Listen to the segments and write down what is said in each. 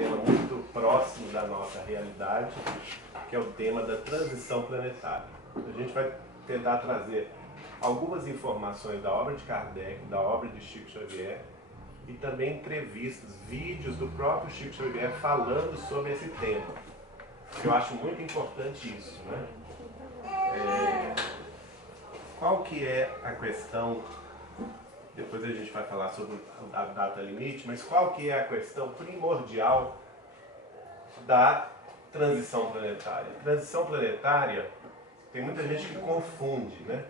tema muito próximo da nossa realidade, que é o tema da transição planetária. A gente vai tentar trazer algumas informações da obra de Kardec, da obra de Chico Xavier, e também entrevistas, vídeos do próprio Chico Xavier falando sobre esse tema. Eu acho muito importante isso, né? Qual que é a questão, depois a gente vai falar sobre a data limite, mas qual que é a questão primordial da transição planetária? Transição planetária, tem muita gente que confunde, né?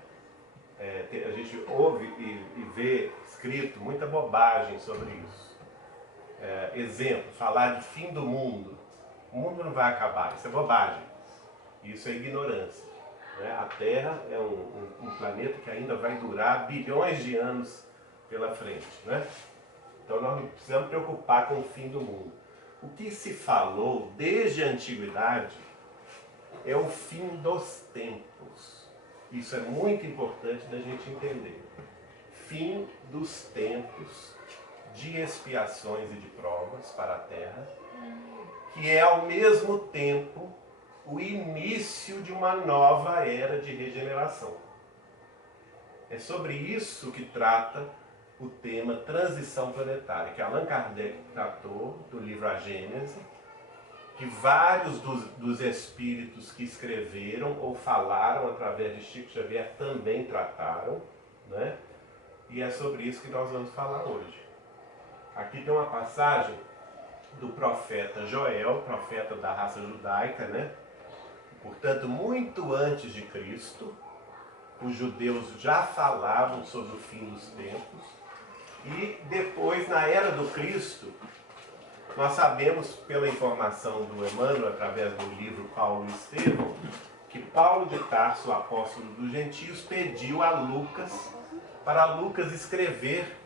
A gente ouve e vê escrito muita bobagem sobre isso. Exemplo, falar de fim do mundo. O mundo não vai acabar, isso é bobagem. Isso é ignorância. Né? A Terra é um planeta que ainda vai durar bilhões de anos pela frente. Né? Então nós não precisamos preocupar com o fim do mundo. O que se falou desde a antiguidade é o fim dos tempos. Isso é muito importante da gente entender. Fim dos tempos de expiações e de provas para a Terra, que é ao mesmo tempo o início de uma nova era de regeneração. É sobre isso que trata o tema transição planetária, que Allan Kardec tratou do livro A Gênese, que vários dos espíritos que escreveram ou falaram através de Chico Xavier também trataram, né? E é sobre isso que nós vamos falar hoje. Aqui tem uma passagem do profeta Joel, profeta da raça judaica, né? Portanto, muito antes de Cristo, os judeus já falavam sobre o fim dos tempos, e depois, na era do Cristo, nós sabemos, pela informação do Emmanuel, através do livro Paulo e Estevão, que Paulo de Tarso, o apóstolo dos gentios, pediu a Lucas, para Lucas escrever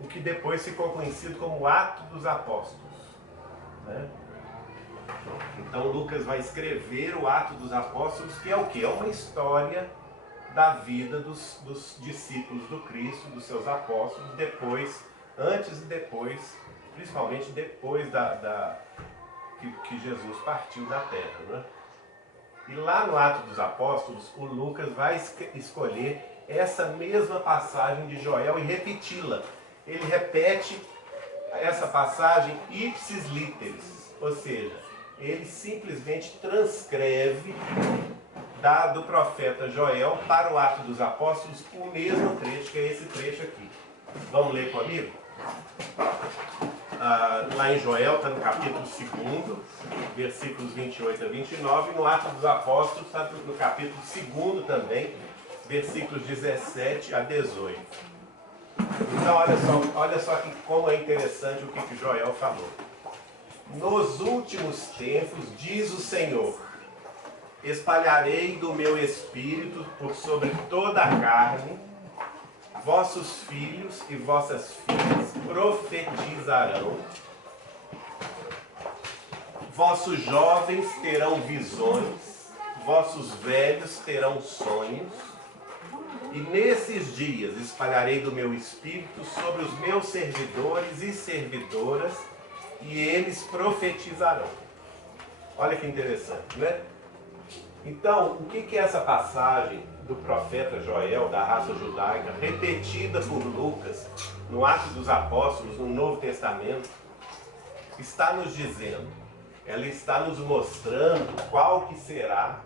o que depois ficou conhecido como Atos dos Apóstolos. Né? Então Lucas vai escrever o Atos dos Apóstolos, que é o quê? É uma história da vida dos discípulos do Cristo, dos seus apóstolos, depois, antes e depois, principalmente depois que Jesus partiu da terra. Né? E lá no Atos dos Apóstolos, o Lucas vai escolher essa mesma passagem de Joel e repeti-la. Ele repete essa passagem ipsis literis, ou seja, ele simplesmente transcreve do profeta Joel para o Atos dos Apóstolos o mesmo trecho, que é esse trecho aqui. Vamos ler comigo? Lá em Joel, está no capítulo 2, versículos 28 a 29, e no Atos dos Apóstolos está no capítulo 2 também, versículos 17 a 18. Então olha só como é interessante o que Joel falou. Nos últimos tempos, diz o Senhor, espalharei do meu espírito por sobre toda a carne, vossos filhos e vossas filhas profetizarão, vossos jovens terão visões, vossos velhos terão sonhos, e nesses dias espalharei do meu espírito sobre os meus servidores e servidoras, e eles profetizarão. Olha que interessante, né? Então, o que é essa passagem do profeta Joel, da raça judaica, repetida por Lucas no Atos dos Apóstolos, no Novo Testamento, está nos dizendo, ela está nos mostrando qual que será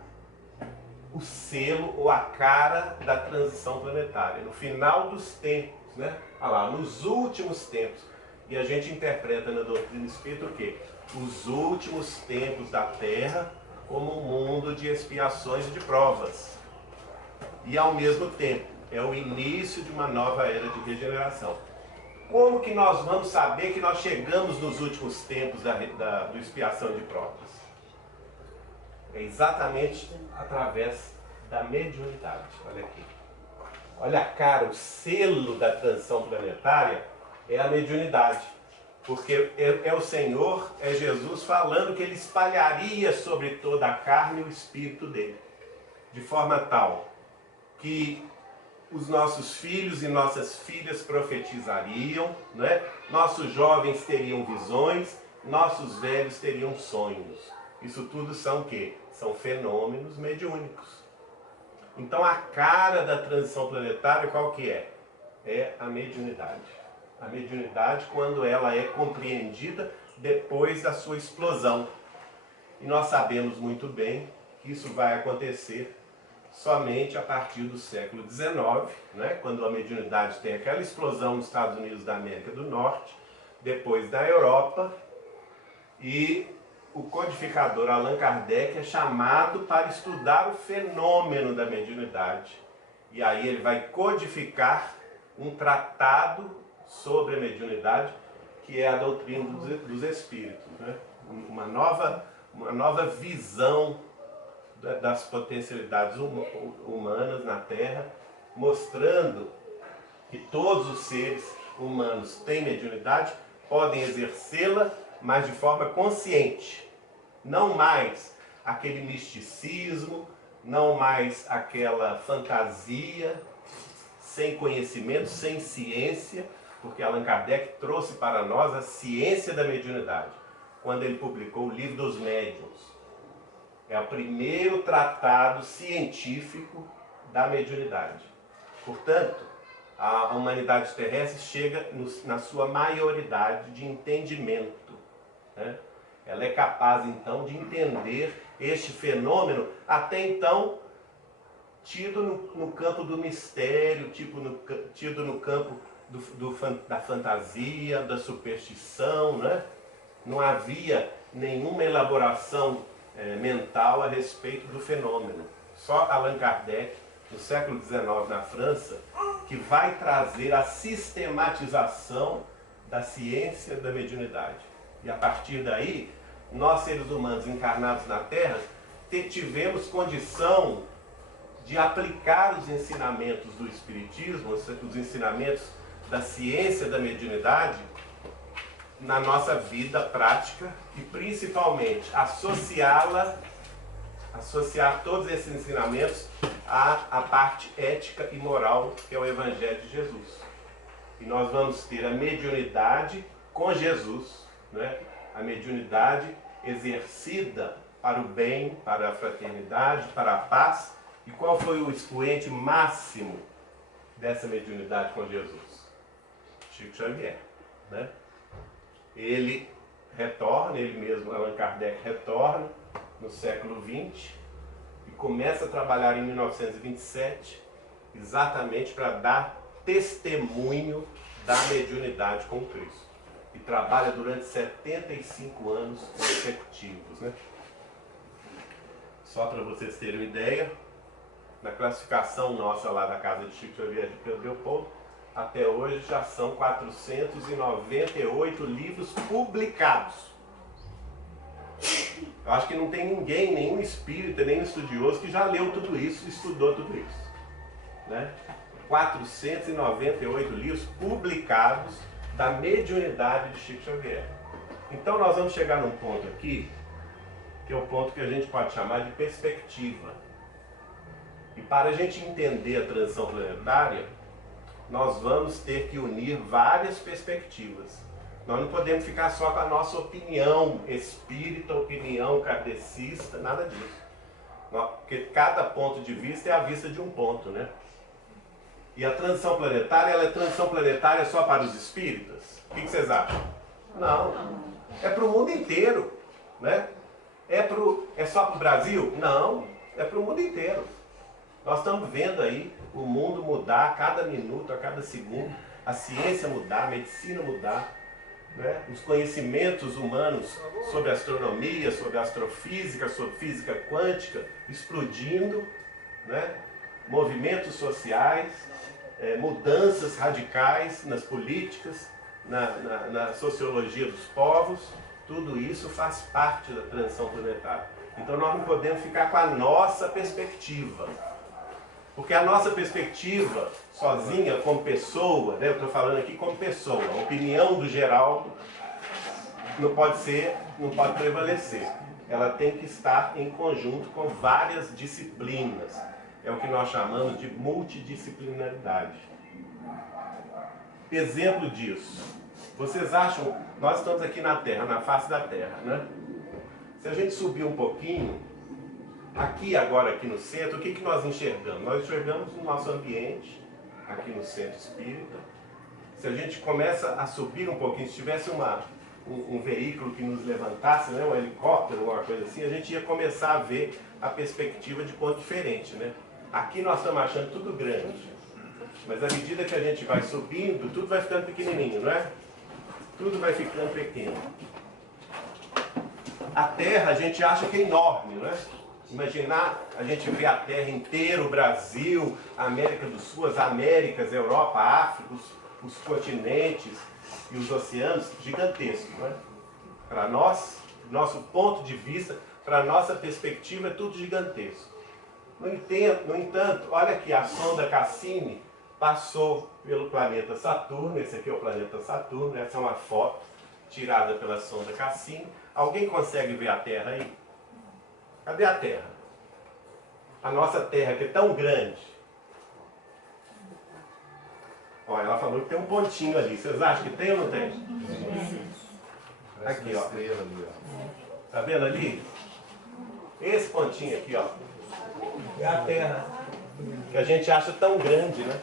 o selo ou a cara da transição planetária, no final dos tempos, né? Olha lá, nos últimos tempos. E a gente interpreta na doutrina espírita o quê? Os últimos tempos da Terra como um mundo de expiações e de provas. E ao mesmo tempo, é o início de uma nova era de regeneração. Como que nós vamos saber que nós chegamos nos últimos tempos do expiação de provas? É exatamente através da mediunidade. Olha aqui. Olha a cara, o selo da transição planetária é a mediunidade. Porque é o Senhor, é Jesus falando que Ele espalharia sobre toda a carne o Espírito dele. De forma tal que os nossos filhos e nossas filhas profetizariam, né? Nossos jovens teriam visões, nossos velhos teriam sonhos. Isso tudo são o quê? São fenômenos mediúnicos. Então a cara da transição planetária qual que é? É a mediunidade. A mediunidade quando ela é compreendida depois da sua explosão. E nós sabemos muito bem que isso vai acontecer somente a partir do século XIX, né, quando a mediunidade tem aquela explosão nos Estados Unidos da América do Norte, depois da Europa, e o codificador Allan Kardec é chamado para estudar o fenômeno da mediunidade. E aí ele vai codificar um tratado sobre a mediunidade, que é a doutrina dos espíritos, né? Uma nova visão das potencialidades humanas na Terra, mostrando que todos os seres humanos têm mediunidade, podem exercê-la, mas de forma consciente. Não mais aquele misticismo, não mais aquela fantasia, sem conhecimento, sem ciência, porque Allan Kardec trouxe para nós a ciência da mediunidade, quando ele publicou o Livro dos Médiuns. É o primeiro tratado científico da mediunidade. Portanto, a humanidade terrestre chega na sua maioridade de entendimento, né? Ela é capaz, então, de entender este fenômeno, até então, tido no campo do mistério, tido no campo da fantasia, da superstição, né? Não havia nenhuma elaboração mental a respeito do fenômeno. Só Allan Kardec, no século XIX, na França, que vai trazer a sistematização da ciência da mediunidade. E a partir daí, nós seres humanos encarnados na Terra, tivemos condição de aplicar os ensinamentos do Espiritismo, os ensinamentos da ciência da mediunidade, na nossa vida prática e principalmente associar todos esses ensinamentos à parte ética e moral que é o Evangelho de Jesus. E nós vamos ter a mediunidade com Jesus, né? A mediunidade exercida para o bem, para a fraternidade, para a paz. E qual foi o expoente máximo dessa mediunidade com Jesus? Chico Xavier, né? Ele retorna, ele mesmo, Allan Kardec, retorna no século XX e começa a trabalhar em 1927 exatamente para dar testemunho da mediunidade com Cristo. E trabalha durante 75 anos consecutivos, né? Só para vocês terem uma ideia, na classificação nossa lá da casa de Chico Xavier de Pedro Leopoldo, até hoje já são 498 livros publicados. Eu acho que não tem ninguém, nenhum espírita, nenhum estudioso que já leu tudo isso, estudou tudo isso, né? 498 livros publicados da mediunidade de Chico Xavier. Então nós vamos chegar num ponto aqui, que é o ponto que a gente pode chamar de perspectiva. E para a gente entender a transição planetária, nós vamos ter que unir várias perspectivas. Nós não podemos ficar só com a nossa opinião espírita, opinião kardecista, nada disso. Porque cada ponto de vista é a vista de um ponto, né? E a transição planetária, ela é transição planetária só para os espíritas? O que vocês acham? Não. É para o mundo inteiro, né? É só para o Brasil? Não. É para o mundo inteiro. Nós estamos vendo aí o mundo mudar a cada minuto, a cada segundo, a ciência mudar, a medicina mudar, né? Os conhecimentos humanos sobre astronomia, sobre astrofísica, sobre física quântica, explodindo, né? Movimentos sociais, mudanças radicais nas políticas, na sociologia dos povos, tudo isso faz parte da transição planetária. Então nós não podemos ficar com a nossa perspectiva. Porque a nossa perspectiva, sozinha, como pessoa, né, eu estou falando aqui como pessoa, a opinião do Geraldo não pode prevalecer. Ela tem que estar em conjunto com várias disciplinas. É o que nós chamamos de multidisciplinaridade. Exemplo disso, Vocês acham, nós estamos aqui na Terra, na face da Terra, né? Se a gente subir um pouquinho, aqui agora, aqui no centro, o que nós enxergamos? Nós enxergamos o nosso ambiente, aqui no centro espírita. Se a gente começa a subir um pouquinho, se tivesse um veículo que nos levantasse, né, um helicóptero, alguma coisa assim, a gente ia começar a ver a perspectiva de ponto diferente, né? Aqui nós estamos achando tudo grande, mas à medida que a gente vai subindo, tudo vai ficando pequenininho, não é? Tudo vai ficando pequeno. A Terra a gente acha que é enorme, não é? Imaginar, a gente vê a Terra inteira, o Brasil, a América do Sul, as Américas, a Europa, a África, os continentes e os oceanos, gigantescos, não é? Para nós, nosso ponto de vista, para nossa perspectiva, é tudo gigantesco. No entanto, olha aqui, a sonda Cassini passou pelo planeta Saturno. Esse aqui é o planeta Saturno, essa é uma foto tirada pela sonda Cassini. Alguém consegue ver a Terra aí? Cadê a Terra? A nossa Terra, que é tão grande. Olha, ela falou que tem um pontinho ali. Vocês acham que tem ou não tem? Aqui, ó. Tá vendo ali? Esse pontinho aqui, ó, é a Terra, que a gente acha tão grande, né?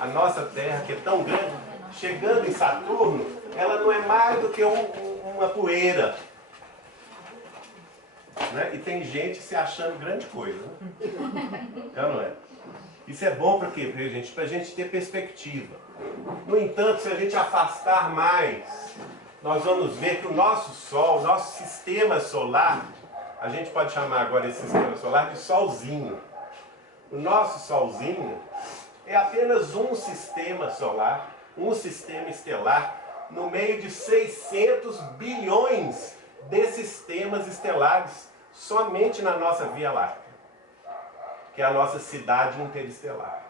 A nossa Terra, que é tão grande, chegando em Saturno, ela não é mais do que uma poeira. Né? E tem gente se achando grande coisa, né? Então, não é? Isso é bom para quê, gente? Para a gente ter perspectiva. No entanto, se a gente afastar mais, nós vamos ver que o nosso Sol, o nosso sistema solar, a gente pode chamar agora esse sistema solar de Solzinho. O nosso Solzinho é apenas um sistema solar, um sistema estelar, no meio de 600 bilhões de sistemas estelares, somente na nossa Via Láctea, que é a nossa cidade interestelar.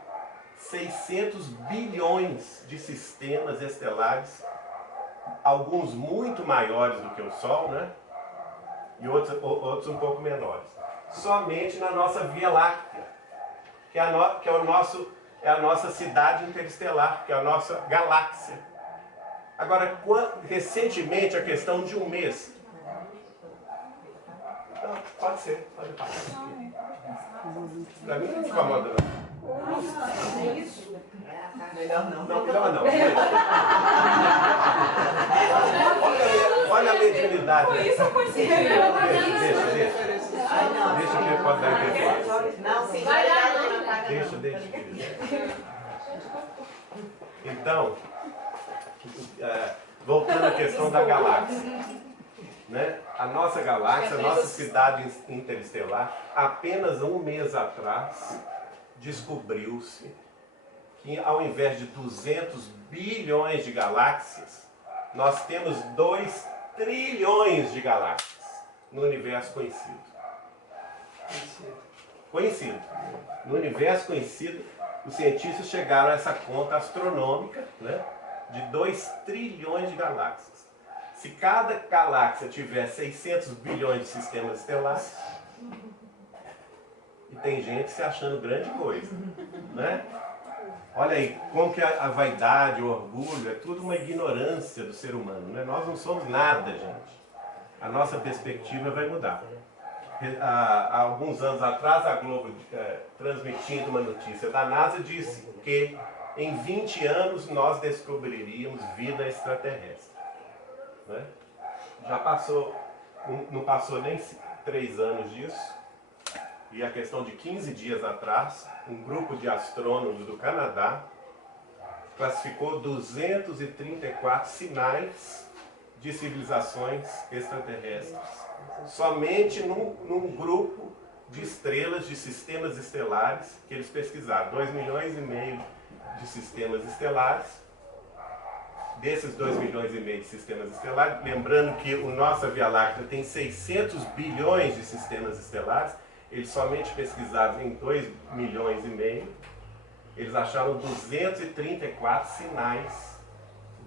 600 bilhões de sistemas estelares, alguns muito maiores do que o Sol, né? E outros um pouco menores. Somente na nossa Via Láctea, que é a nossa cidade interestelar, que é a nossa galáxia. Agora, recentemente, a questão de um mês. Não, pode ser, pode passar. Para mim não me incomoda, não. Melhor não. Não, melhor não. Olha a mediunidade. Por isso eu consegui. Deixa que ele pode dar interferência. Não, sim, Vai lá, Deixa. Então, voltando à questão da galáxia. Né? A nossa galáxia, a nossa cidade interestelar, apenas um mês atrás, descobriu-se que ao invés de 200 bilhões de galáxias, nós temos 2 trilhões de galáxias no universo conhecido. Conhecido. No universo conhecido, os cientistas chegaram a essa conta astronômica, né, de 2 trilhões de galáxias. Se cada galáxia tiver 600 bilhões de sistemas estelares, e tem gente se achando grande coisa, né? Olha aí, como que a vaidade, o orgulho, é tudo uma ignorância do ser humano, né? Nós não somos nada, gente. A nossa perspectiva vai mudar. Há alguns anos atrás, a Globo, transmitindo uma notícia da NASA, disse que em 20 anos nós descobriríamos vida extraterrestre. Né? Já passou, não passou nem 3 anos disso, e a questão de 15 dias atrás, um grupo de astrônomos do Canadá classificou 234 sinais de civilizações extraterrestres, somente num grupo de estrelas, de sistemas estelares que eles pesquisaram. 2,5 milhões de sistemas estelares. Desses 2,5 milhões de sistemas estelares, lembrando que o nossa Via Láctea tem 600 bilhões de sistemas estelares, eles somente pesquisaram em 2,5 milhões, eles acharam 234 sinais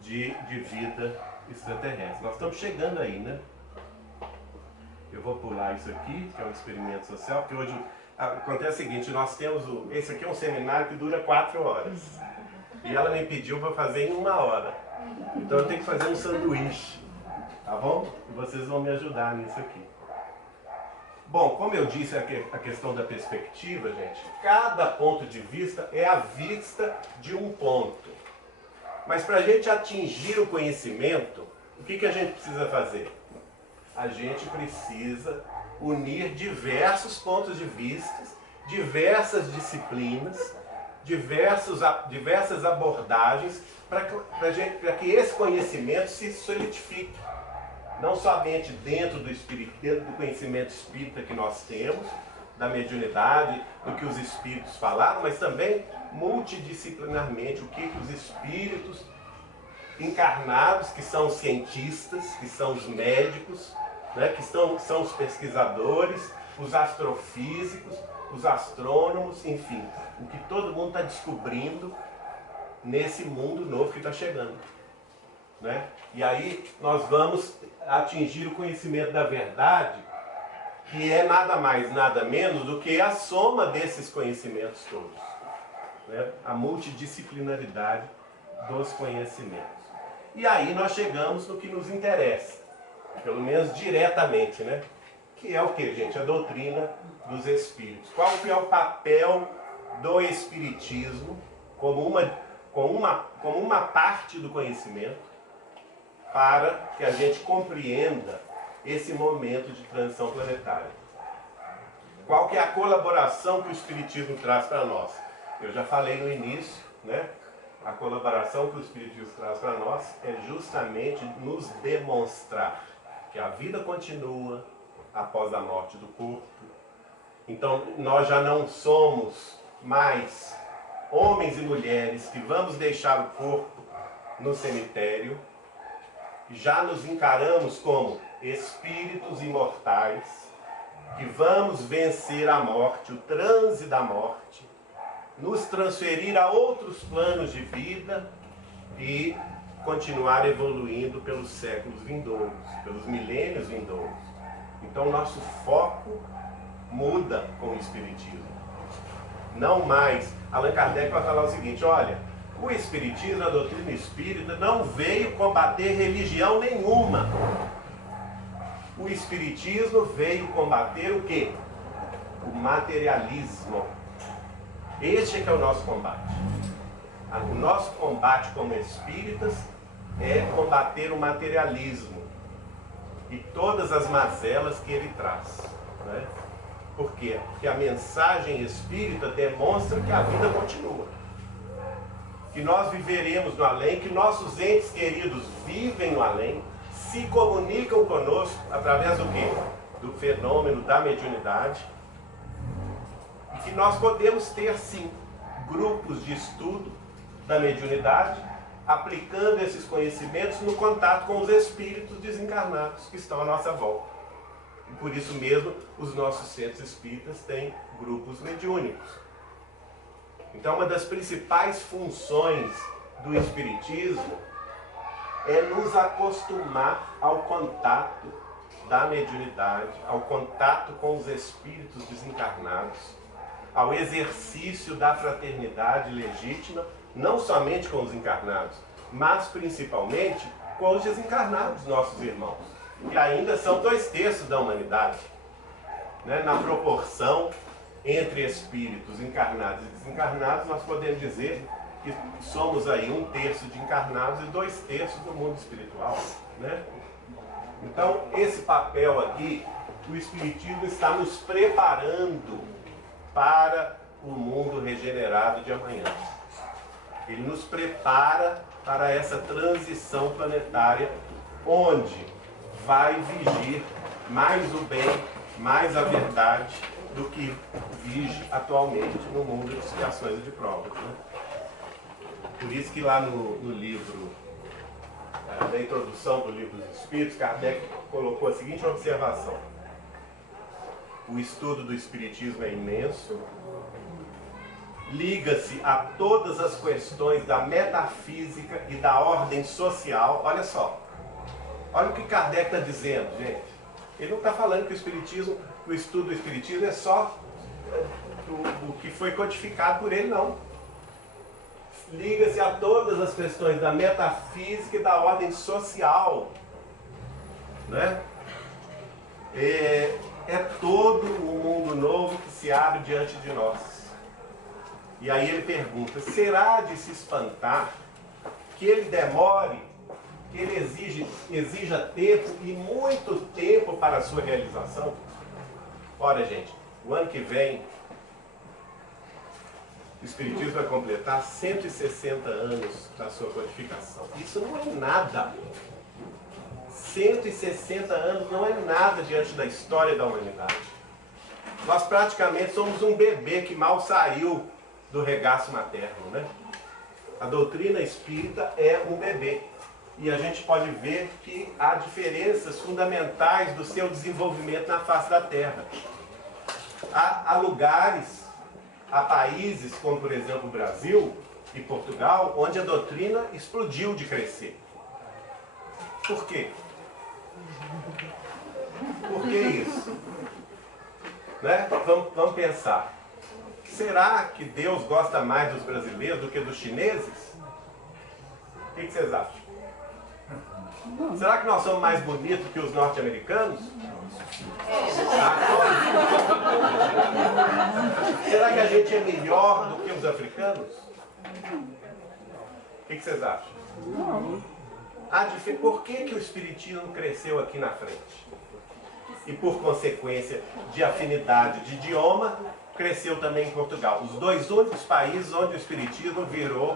de vida extraterrestre. Nós estamos chegando aí, né? Eu vou pular isso aqui, que é um experimento social, porque hoje acontece o seguinte, nós temos, esse aqui é um seminário que dura 4 horas, e ela me pediu para fazer em 1 hora. Então eu tenho que fazer um sanduíche, tá bom? E vocês vão me ajudar nisso aqui. Bom, como eu disse, a questão da perspectiva, gente, cada ponto de vista é a vista de um ponto. Mas para a gente atingir o conhecimento, o que a gente precisa fazer? A gente precisa unir diversos pontos de vista, diversas disciplinas, diversas abordagens para que esse conhecimento se solidifique. Não somente dentro do conhecimento espírita que nós temos, da mediunidade, do que os espíritos falaram, mas também multidisciplinarmente, o que os espíritos encarnados, que são os cientistas, que são os médicos, né, que são os pesquisadores, os astrofísicos, os astrônomos, enfim, o que todo mundo está descobrindo nesse mundo novo que está chegando. Né? E aí nós vamos atingir o conhecimento da verdade, que é nada mais, nada menos do que a soma desses conhecimentos todos. Né? A multidisciplinaridade dos conhecimentos. E aí nós chegamos no que nos interessa, pelo menos diretamente, né? Que é o que, gente? A doutrina dos espíritos. Qual que é o papel do espiritismo como uma parte do conhecimento para que a gente compreenda esse momento de transição planetária? Qual que é a colaboração que o espiritismo traz para nós? Eu já falei no início, né? A colaboração que o espiritismo traz para nós é justamente nos demonstrar que a vida continua após a morte do corpo. Então nós já não somos mais homens e mulheres que vamos deixar o corpo no cemitério. Já nos encaramos como espíritos imortais que vamos vencer a morte, o transe da morte, nos transferir a outros planos de vida e continuar evoluindo pelos séculos vindouros, pelos milênios vindouros. Então nosso foco muda com o espiritismo. Não mais, Allan Kardec vai falar o seguinte, olha, o espiritismo, a doutrina espírita, não veio combater religião nenhuma. O espiritismo veio combater o quê? O materialismo. Este é que é o nosso combate. O nosso combate como espíritas é combater o materialismo e todas as mazelas que ele traz. Né? Por quê? Porque a mensagem espírita demonstra que a vida continua. Que nós viveremos no além, que nossos entes queridos vivem no além, se comunicam conosco através do quê? Do fenômeno da mediunidade. E que nós podemos ter, sim, grupos de estudo da mediunidade, aplicando esses conhecimentos no contato com os espíritos desencarnados que estão à nossa volta. E por isso mesmo, os nossos centros espíritas têm grupos mediúnicos. Então, uma das principais funções do espiritismo é nos acostumar ao contato da mediunidade, ao contato com os espíritos desencarnados, ao exercício da fraternidade legítima, não somente com os encarnados, mas principalmente com os desencarnados, nossos irmãos, que ainda são 2/3 da humanidade, né? Na proporção entre espíritos encarnados e desencarnados, nós podemos dizer que somos aí 1/3 de encarnados e 2/3 do mundo espiritual, né? Então, esse papel aqui, o espiritismo está nos preparando para o mundo regenerado de amanhã. Ele nos prepara para essa transição planetária, onde vai vigir mais o bem, mais a verdade, do que vige atualmente no mundo de expiações e de provas. Né? Por isso que lá no livro, na introdução do Livro dos Espíritos, Kardec colocou a seguinte observação. O estudo do Espiritismo é imenso, liga-se a todas as questões da metafísica e da ordem social. Olha só, olha o que Kardec está dizendo, gente. Ele não está falando que o estudo do Espiritismo é só o que foi codificado por ele, não. liga-se a todas as questões da metafísica e da ordem social, né? É todo um mundo novo que se abre diante de nós. E aí ele pergunta, será de se espantar que ele demore, que ele exija tempo e muito tempo para a sua realização? Ora, gente, o ano que vem, o Espiritismo vai completar 160 anos da sua codificação. Isso não é nada. 160 anos não é nada diante da história da humanidade. Nós praticamente somos um bebê que mal saiu do regaço materno, né? A doutrina espírita é um bebê. E a gente pode ver que há diferenças fundamentais do seu desenvolvimento na face da Terra. Há lugares, há países, como por exemplo o Brasil e Portugal, onde a doutrina explodiu de crescer. Por quê? Por que isso? Né? Vamos pensar. Será que Deus gosta mais dos brasileiros do que dos chineses? O que vocês acham? Será que nós somos mais bonitos que os norte-americanos? Será que a gente é melhor do que os africanos? O que vocês acham? Por que o Espiritismo cresceu aqui na frente? E por consequência de afinidade de idioma, cresceu também em Portugal. Os dois únicos países onde o Espiritismo virou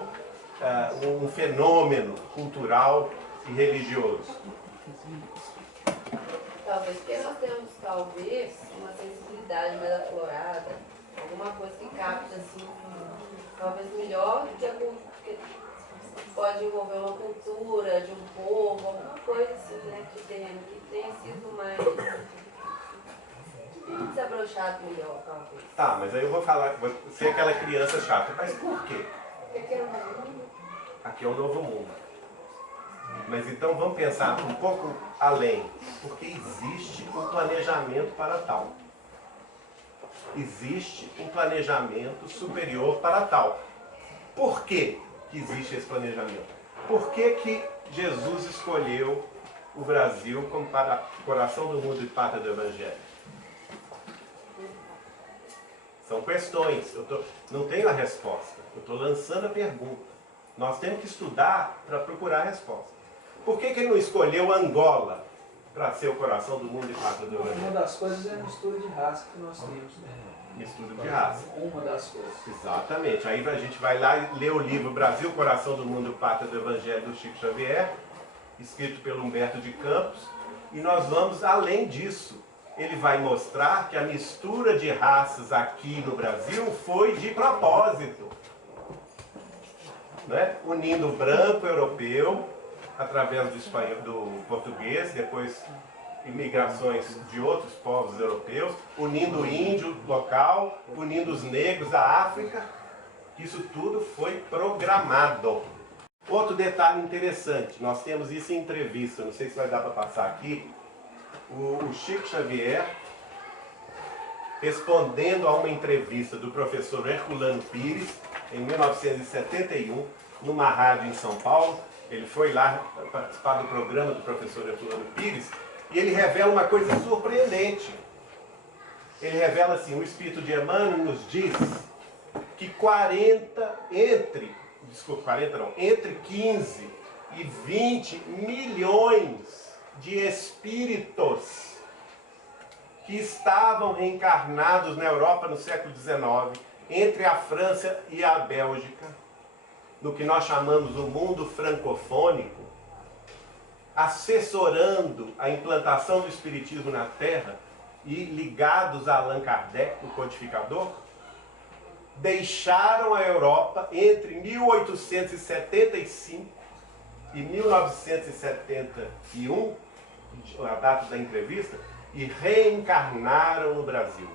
um fenômeno cultural e religioso. Talvez porque nós temos, uma sensibilidade mais aflorada, alguma coisa que capte, assim, talvez melhor do que a cultura. Pode envolver uma cultura de um povo, alguma coisa assim, né, que tenha sido mais desabrochado melhor, talvez. Tá, mas aí eu vou falar, vou ser aquela criança chata. Mas por quê? Porque aqui é um novo mundo. Aqui é um novo mundo. Mas então vamos pensar um pouco além. Porque existe um planejamento para tal. Existe um planejamento superior para tal. Por quê que existe esse planejamento? Por que Jesus escolheu o Brasil como para coração do mundo e pátria do Evangelho? São questões, não tenho a resposta, eu estou lançando a pergunta. Nós temos que estudar para procurar a resposta. Por que ele não escolheu Angola para ser o coração do mundo e pátria do Evangelho? Uma das coisas é a mistura de raça que nós temos. Mistura de raça. Uma das coisas. Exatamente. Aí a gente vai lá e lê o livro Brasil, Coração do Mundo e Pátria do Evangelho, do Chico Xavier, escrito pelo Humberto de Campos, e nós vamos além disso. Ele vai mostrar que a mistura de raças aqui no Brasil foi de propósito, né? Unindo o branco europeu, através do espanhol, do português, depois imigrações de outros povos europeus, unindo o índio local, unindo os negros da África. Isso tudo foi programado. Outro detalhe interessante, nós temos isso em entrevista, não sei se vai dar para passar aqui, o Chico Xavier, respondendo a uma entrevista do professor Herculano Pires, em 1971, numa rádio em São Paulo. Ele foi lá participar do programa do professor Herculano Pires, e ele revela uma coisa surpreendente. Ele revela assim, o Espírito de Emmanuel nos diz que entre 15 e 20 milhões de espíritos que estavam reencarnados na Europa no século XIX, entre a França e a Bélgica, no que nós chamamos o mundo francofônico, assessorando a implantação do Espiritismo na Terra e ligados a Allan Kardec, o codificador, deixaram a Europa entre 1875 e 1971, a data da entrevista, e reencarnaram no Brasil.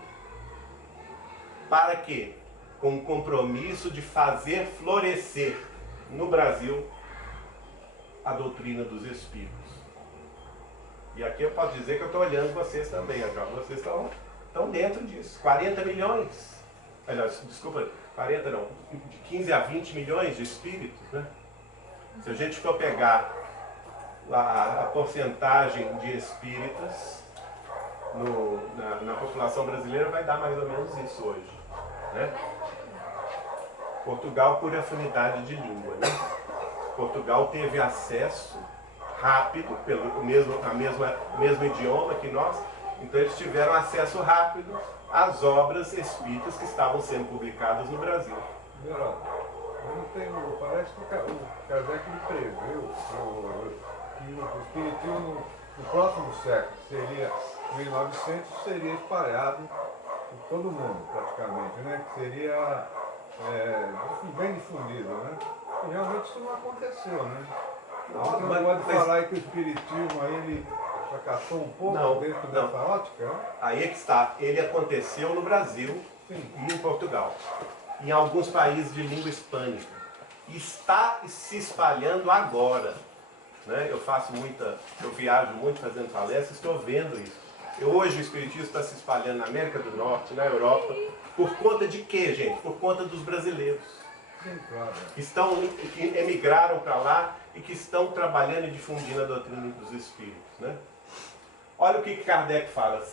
Para quê? Com o compromisso de fazer florescer no Brasil a doutrina dos Espíritos. E aqui eu posso dizer que eu estou olhando vocês também, vocês estão dentro disso. 40 milhões. aliás, desculpa, 40 não, de 15 a 20 milhões de espíritos, né? Se a gente for pegar a porcentagem de espíritas na população brasileira, vai dar mais ou menos isso hoje, né? Portugal, por afinidade de língua, né? Portugal teve acesso rápido, pelo mesmo idioma que nós, então eles tiveram acesso rápido às obras espíritas que estavam sendo publicadas no Brasil. Geraldo, eu não tenho, parece que o Kardec me previu que o espiritismo no próximo século, seria 1900, seria espalhado por todo mundo praticamente, né? Que seria bem difundido, né? E realmente isso não aconteceu, né? Você não pode falar aí que o espiritismo aí ele fracassou um pouco dentro dessa ótica? Né? Aí é que está, ele aconteceu no Brasil. Sim. E em Portugal, em alguns países de língua hispânica. Está se espalhando agora. Né? Eu viajo muito fazendo palestras, estou vendo isso. Hoje o espiritismo está se espalhando na América do Norte, na Europa. Por conta de quê, gente? Por conta dos brasileiros. Sim, claro. Que emigraram para lá e que estão trabalhando e difundindo a doutrina dos espíritos. Né? Olha o que Kardec fala.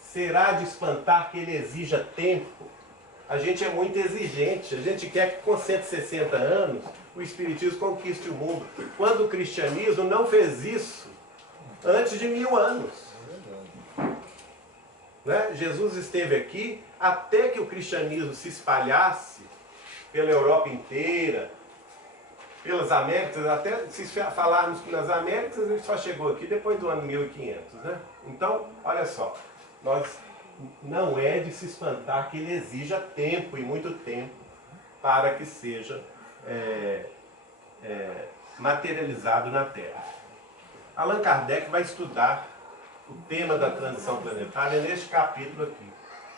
Será de espantar que ele exija tempo? A gente é muito exigente. A gente quer que com 160 anos o espiritismo conquiste o mundo. Quando o cristianismo não fez isso antes de 1000 anos. Né? Jesus esteve aqui até que o cristianismo se espalhasse pela Europa inteira, pelas Américas, até se falarmos que nas Américas ele só chegou aqui depois do ano 1500. Né? Então, olha só, não é de se espantar que ele exija tempo, e muito tempo, para que seja materializado na Terra. Allan Kardec vai estudar o tema da transição planetária neste capítulo aqui,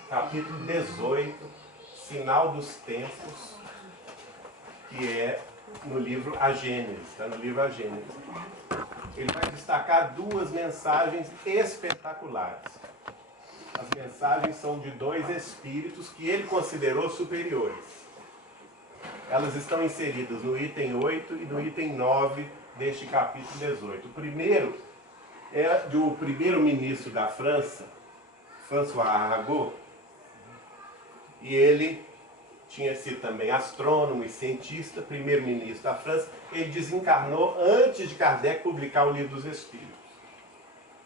capítulo 18, Sinal dos Tempos, que é no livro A Gênese, está no livro A Gênese. Ele vai destacar duas mensagens espetaculares. As mensagens são de dois espíritos que ele considerou superiores. Elas estão inseridas no item 8 e no item 9 deste capítulo 18. O primeiro é do primeiro-ministro da França, François Arago, e ele tinha sido também astrônomo e cientista, primeiro-ministro da França. Ele desencarnou antes de Kardec publicar o Livro dos Espíritos.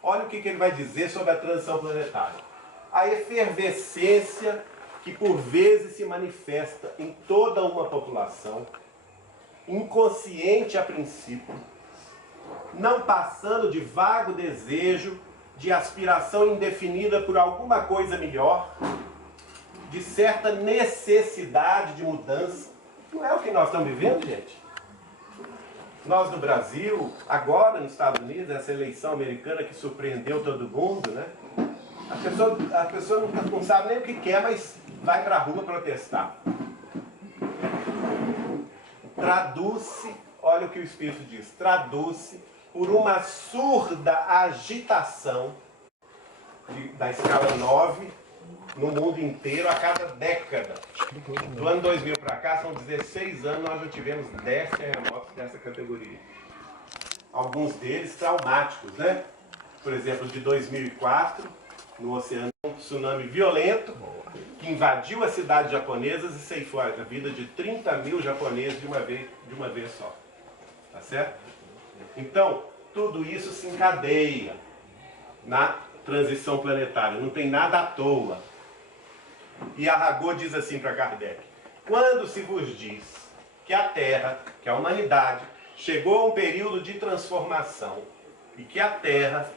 Olha o que ele vai dizer sobre a transição planetária. A efervescência que por vezes se manifesta em toda uma população, inconsciente a princípio, não passando de vago desejo, de aspiração indefinida por alguma coisa melhor, de certa necessidade de mudança. Não é o que nós estamos vivendo, gente? Nós no Brasil, agora nos Estados Unidos, essa eleição americana que surpreendeu todo mundo, né? A pessoa não sabe nem o que quer, mas vai para a rua protestar. Traduz-se, olha o que o Espírito diz, traduz-se por uma surda agitação da escala 9 no mundo inteiro a cada década. Do ano 2000 para cá, são 16 anos, nós já tivemos 10 terremotos dessa categoria. Alguns deles traumáticos, né? Por exemplo, de 2004, no oceano, um tsunami violento que invadiu as cidades japonesas e ceifou a vida de 30 mil japoneses de uma vez só. Tá certo? Então, tudo isso se encadeia na transição planetária. Não tem nada à toa. E Arago diz assim para Kardec: quando se vos diz que a Terra, que a humanidade, chegou a um período de transformação e que a Terra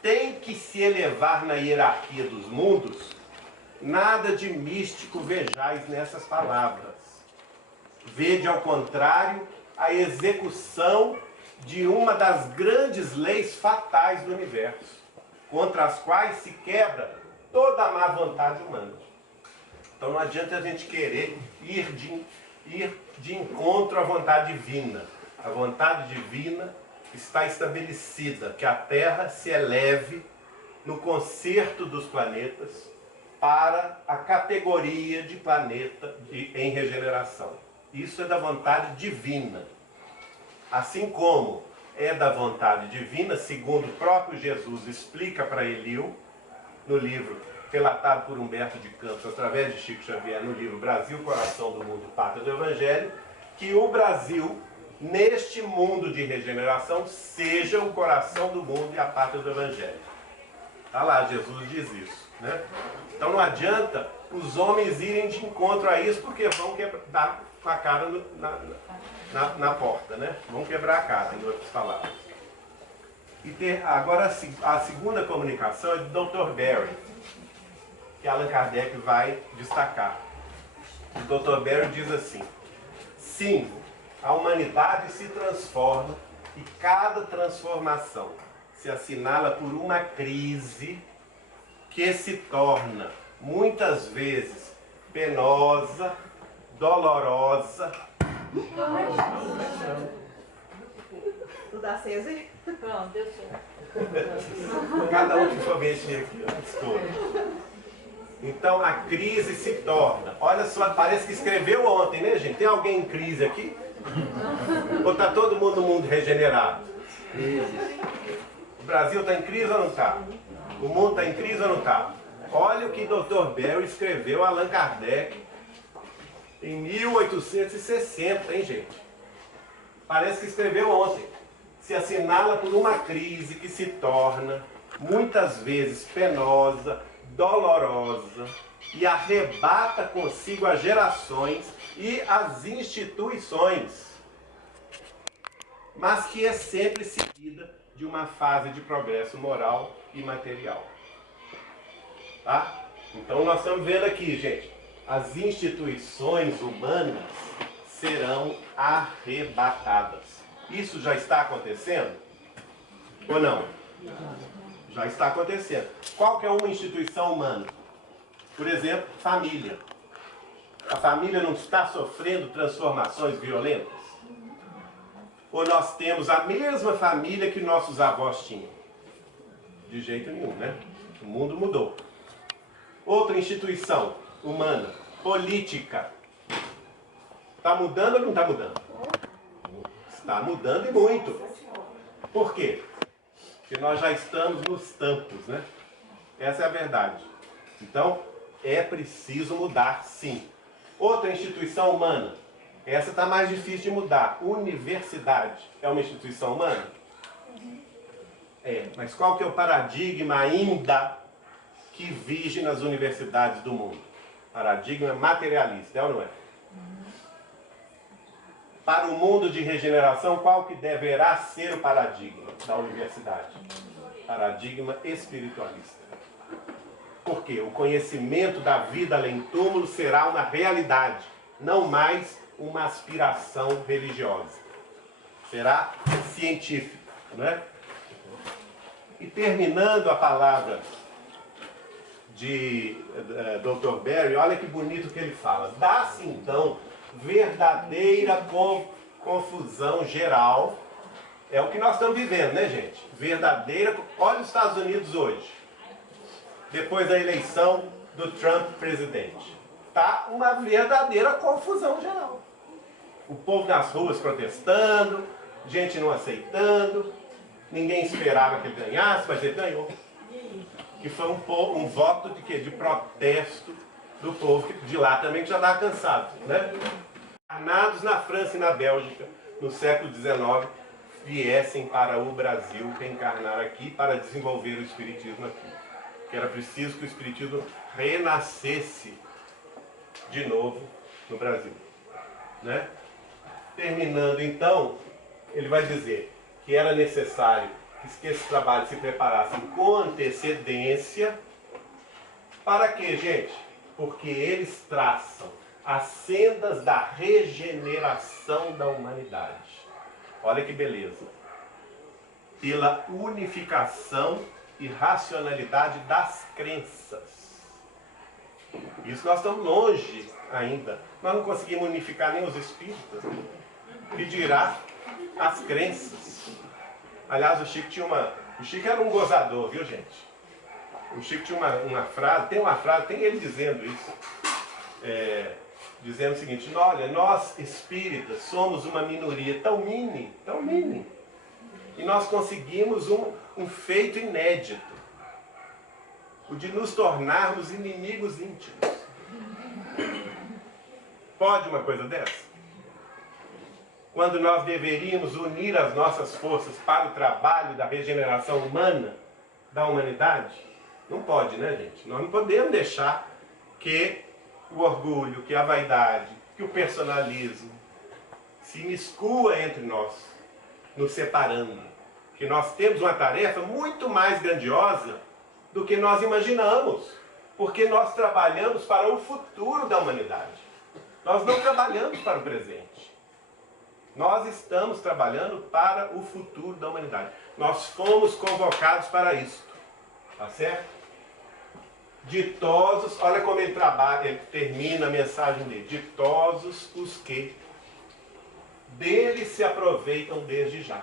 tem que se elevar na hierarquia dos mundos, nada de místico vejais nessas palavras. Vede, ao contrário, a execução de uma das grandes leis fatais do universo, contra as quais se quebra toda a má vontade humana. Então não adianta a gente querer ir de encontro à vontade divina. A vontade divina está estabelecida, que a Terra se eleve no concerto dos planetas, para a categoria de planeta em regeneração. Isso é da vontade divina. Assim como é da vontade divina, segundo o próprio Jesus explica para Eliú, no livro relatado por Humberto de Campos, através de Chico Xavier, no livro Brasil, Coração do Mundo, Pátria do Evangelho, que o Brasil, neste mundo de regeneração, seja o coração do mundo e a pátria do Evangelho. Está lá, Jesus diz isso, né? Então não adianta os homens irem de encontro a isso, porque vão dar com a cara na porta, né? Vão quebrar a cara, em outras palavras. E agora a segunda comunicação é do Dr. Berry, que Allan Kardec vai destacar. O Dr. Berry diz assim: sim, a humanidade se transforma e cada transformação se assinala por uma crise que se torna muitas vezes penosa, dolorosa. Tudo aceso aí? Pronto, deu certo. Cada um que for mexer aqui, ó, estoura. Então a crise se torna. Olha só, parece que escreveu ontem, né, gente? Tem alguém em crise aqui? Ou está todo mundo no mundo regenerado? O Brasil está em crise ou não está? O mundo está em crise ou não está? Olha o que Dr. Berry escreveu a Allan Kardec em 1860, hein, gente? Parece que escreveu ontem. Se assinala por uma crise que se torna, muitas vezes, penosa, dolorosa e arrebata consigo as gerações e as instituições, mas que é sempre seguida de uma fase de progresso moral e material. Tá? Então nós estamos vendo aqui, gente, as instituições humanas serão arrebatadas. Isso já está acontecendo? Ou não? Já está acontecendo. Qual que é uma instituição humana? Por exemplo, família. A família não está sofrendo transformações violentas? Ou nós temos a mesma família que nossos avós tinham? De jeito nenhum, né? O mundo mudou. Outra instituição humana, política. Está mudando ou não está mudando? Está mudando e muito. Por quê? Porque nós já estamos nos tampos, né? Essa é a verdade. Então, é preciso mudar, sim. Outra instituição humana. Essa está mais difícil de mudar. Universidade. É uma instituição humana? É. Mas qual que é o paradigma ainda que vige nas universidades do mundo? Paradigma materialista, é ou não é? Para o mundo de regeneração, qual que deverá ser o paradigma da universidade? Paradigma espiritualista. Por quê? O conhecimento da vida além túmulo será uma realidade, não mais uma aspiração religiosa. Será científico, não é? E terminando a palavra de Dr. Berry, olha que bonito que ele fala. Dá-se então verdadeira confusão geral. É o que nós estamos vivendo, né, gente? Verdadeira. Olha os Estados Unidos hoje, depois da eleição do Trump presidente. Está uma verdadeira confusão geral. O povo nas ruas protestando, gente não aceitando, ninguém esperava que ele ganhasse, mas ele ganhou. Que foi um voto de quê? De protesto do povo que de lá também, que já estava cansado, né? Encarnados na França e na Bélgica, no século XIX, viessem para o Brasil reencarnar aqui para desenvolver o Espiritismo aqui. Que era preciso que o Espiritismo renascesse de novo no Brasil, né? Terminando então, ele vai dizer que era necessário que esses trabalhos se preparassem com antecedência. Para quê, gente? Porque eles traçam as sendas da regeneração da humanidade. Olha que beleza. Pela unificação e racionalidade das crenças. Isso nós estamos longe ainda. Nós não conseguimos unificar nem os espíritas, que dirá as crenças. Aliás, o Chico tinha uma... O Chico era um gozador, viu, gente? O Chico tinha uma frase, tem ele dizendo isso, dizendo o seguinte: olha, nós espíritas somos uma minoria tão mini, e nós conseguimos um feito inédito, o de nos tornarmos inimigos íntimos. Pode uma coisa dessa? Quando nós deveríamos unir as nossas forças para o trabalho da regeneração humana, da humanidade? Não pode, né, gente? Nós não podemos deixar que o orgulho, que a vaidade, que o personalismo se miscua entre nós, nos separando. Que nós temos uma tarefa muito mais grandiosa do que nós imaginamos, porque nós trabalhamos para o futuro da humanidade. Nós não trabalhamos para o presente. Nós estamos trabalhando para o futuro da humanidade. Nós fomos convocados para isso. Tá certo? Ditosos, olha como ele trabalha, ele termina a mensagem dele. Ditosos os que dele se aproveitam desde já.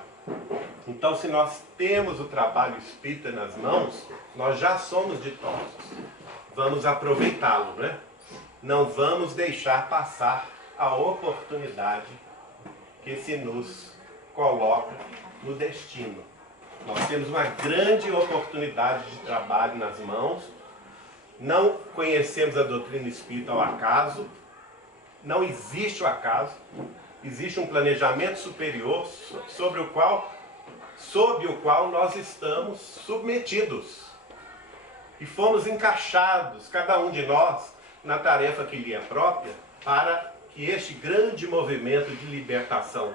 Então, se nós temos o trabalho espírita nas mãos, nós já somos ditosos. Vamos aproveitá-lo, né? Não vamos deixar passar a oportunidade que se nos coloca no destino. Nós temos uma grande oportunidade de trabalho nas mãos. Não conhecemos a doutrina espírita ao acaso. Não existe o acaso. Existe um planejamento superior sob o qual nós estamos submetidos. E fomos encaixados, cada um de nós, na tarefa que lhe é própria, para que este grande movimento de libertação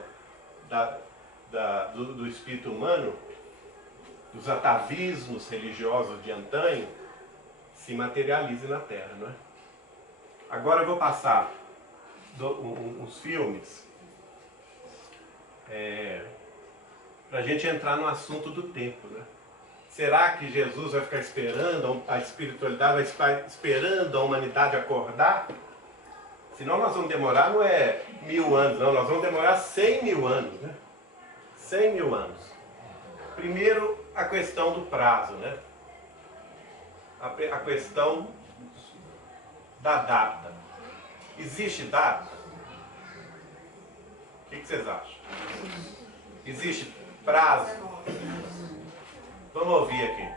do espírito humano, dos atavismos religiosos de antanho, se materialize na Terra, não é? Agora eu vou passar uns filmes para a gente entrar no assunto do tempo, né? Será que Jesus vai ficar esperando, a espiritualidade vai ficar esperando a humanidade acordar? Senão nós vamos demorar, não é 1000 anos, não, nós vamos demorar 100 mil anos, né? 100 mil anos. Primeiro, a questão do prazo, né? A questão da data. Existe data? O que vocês acham? Existe prazo? Vamos ouvir aqui.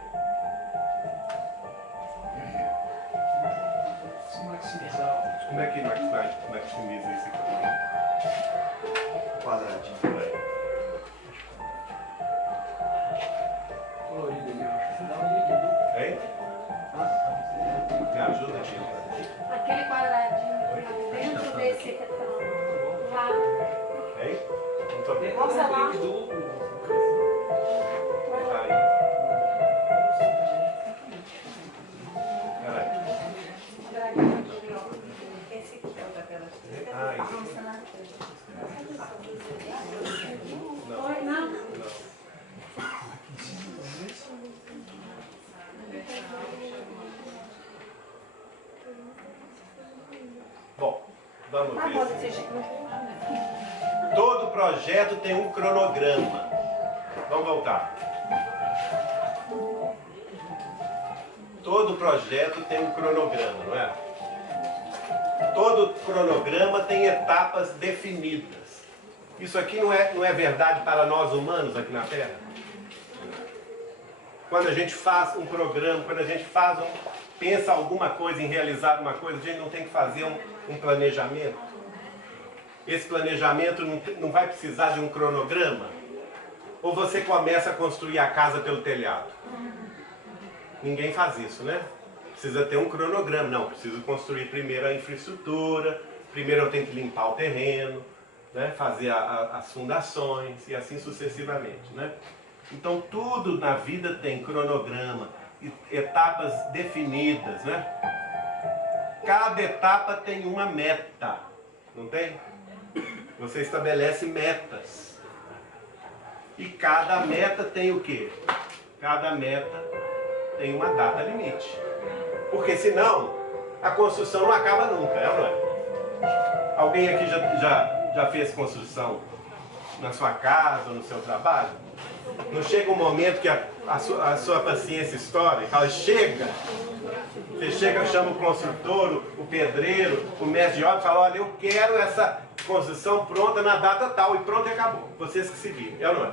Se maximizar. Como é que maximiza isso aqui? Quadradinho. Colorido ali, eu acho. Dá um líquido. Hein? Me ajuda, Tio? Aquele quadradinho dentro desse lá. Hein? Não tô vendo. Nossa, lá. Aí. Peraí. Esse aqui é o daquela. Ah, isso. Oi, não. Bom, vamos ver. Todo projeto tem um cronograma. Vamos voltar. Todo projeto tem um cronograma, não é? Todo cronograma tem etapas definidas. Isso aqui não é verdade para nós humanos aqui na Terra? Quando a gente faz um programa, quando a gente pensa alguma coisa em realizar uma coisa, a gente não tem que fazer um planejamento? Esse planejamento não vai precisar de um cronograma? Ou você começa a construir a casa pelo telhado? Ninguém faz isso, né? Precisa ter um cronograma. Não, preciso construir primeiro a infraestrutura, primeiro eu tenho que limpar o terreno, né? Fazer as fundações e assim sucessivamente, né? Então tudo na vida tem cronograma, etapas definidas, né? Cada etapa tem uma meta, não tem? Você estabelece metas. E cada meta tem o quê? Cada meta tem uma data limite. Porque senão a construção não acaba nunca, é ou não é? Alguém aqui já fez construção na sua casa ou no seu trabalho? Não chega um momento que a sua paciência estoura e fala, chega. Você chega, chama o construtor, o pedreiro, o mestre de obra e fala, olha, eu quero essa construção pronta na data tal, e pronto e acabou. Vocês que se virem, é ou não é?